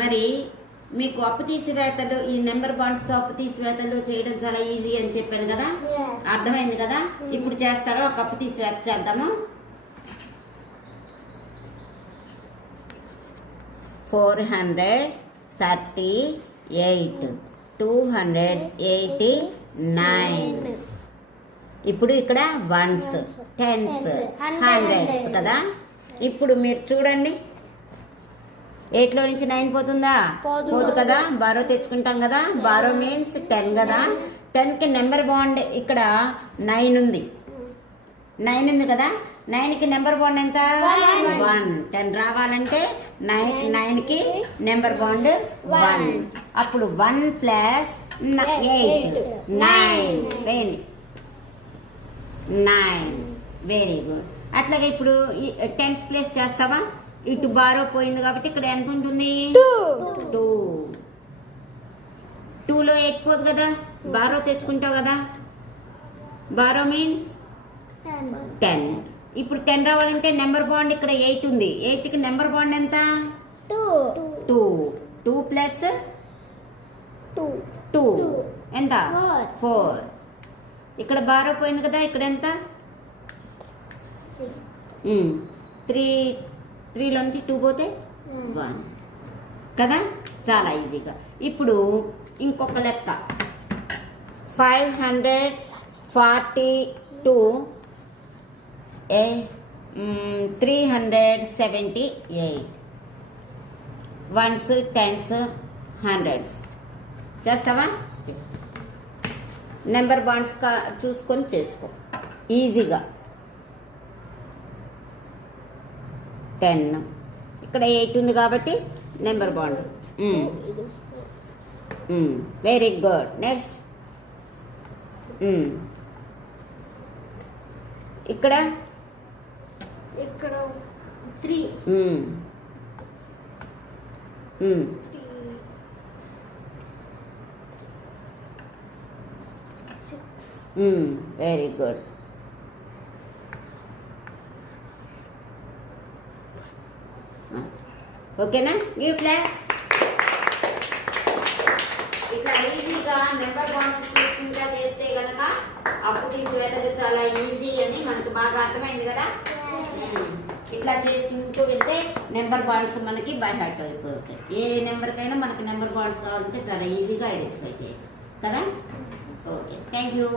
మరి మీకు అప్పు తీసివేతలు ఈ నెంబర్ బాండ్స్తో అప్పు తీసివేతలు చేయడం చాలా ఈజీ అని చెప్పాను కదా, అర్థమైంది కదా. ఇప్పుడు చేస్తారో ఒక అప్పు తీసివేత చేద్దాము. 438 289. ఇప్పుడు ఇక్కడ వన్స్, టెన్స్, హండ్రెడ్స్ కదా. ఇప్పుడు మీరు చూడండి, 8లో నుంచి 9 పోతుందా? పోదు కదా. బారో తెచ్చుకుంటాం కదా. బారో మీన్స్ 10 కదా. 10కి నెంబర్ బాండ్ ఇక్కడ 9 ఉంది. 9 ఉంది కదా. 9కి నెంబర్ బాండ్ ఎంత? 1. 10 రావాలంటే 9కి నెంబర్ బాండ్ 1. అప్పుడు 1 ప్లస్ 8 9 వేయండి. 9 వెరీ గుడ్. అట్లాగే ఇప్పుడు టెన్స్ ప్లేస్ చేస్తావా? ఇటు బారో పోయింది కాబట్టి ఇక్కడ ఎంత ఉంటుంది? 2. 2లో 8 పోదు కదా. బారో తెచ్చుకుంటావు కదా. Borrow means 10. ఇప్పుడు 10 రావాలంటే నెంబర్ బాండ్ ఇక్కడ 8 ఉంది. 8కి నెంబర్ బాండ్ ఎంత? 2. 2 ప్లస్ 2 ఎంత? 4. ఇక్కడ బారో పోయింది కదా. ఇక్కడ ఎంత? 3లో నుంచి 2 పోతే 1 కదా. చాలా ఈజీగా. ఇప్పుడు ఇంకొక లెక్క 542 378. వన్స్, టెన్స్, హండ్రెడ్స్ చేస్తావా? నెంబర్ బాండ్స్ చూసుకొని చేసుకో ఈజీగా. 10 ఇక్కడ 8 ఉంది కాబట్టి number bond. Very good. Next ఇక్కడ 3. Very good. ఓకేనా? New class. ఇట్లా ఈజీగా నెంబర్ బాండ్స్ చూసుకుంటా చేస్తే గనక అప్పు తీసివేతలు చాలా ఈజీ అని మనకు బాగా అర్థమైంది కదా. ఇట్లా చేసుకుంటూ వెళ్తే నెంబర్ బాండ్స్ మనకి బై హార్ట్ అయిపోతాయి. ఏ నెంబర్కైనా మనకి నెంబర్ బాండ్స్ కావాలంటే చాలా ఈజీగా ఐడెంటిఫై చేయొచ్చు కదా. Okay, thank you.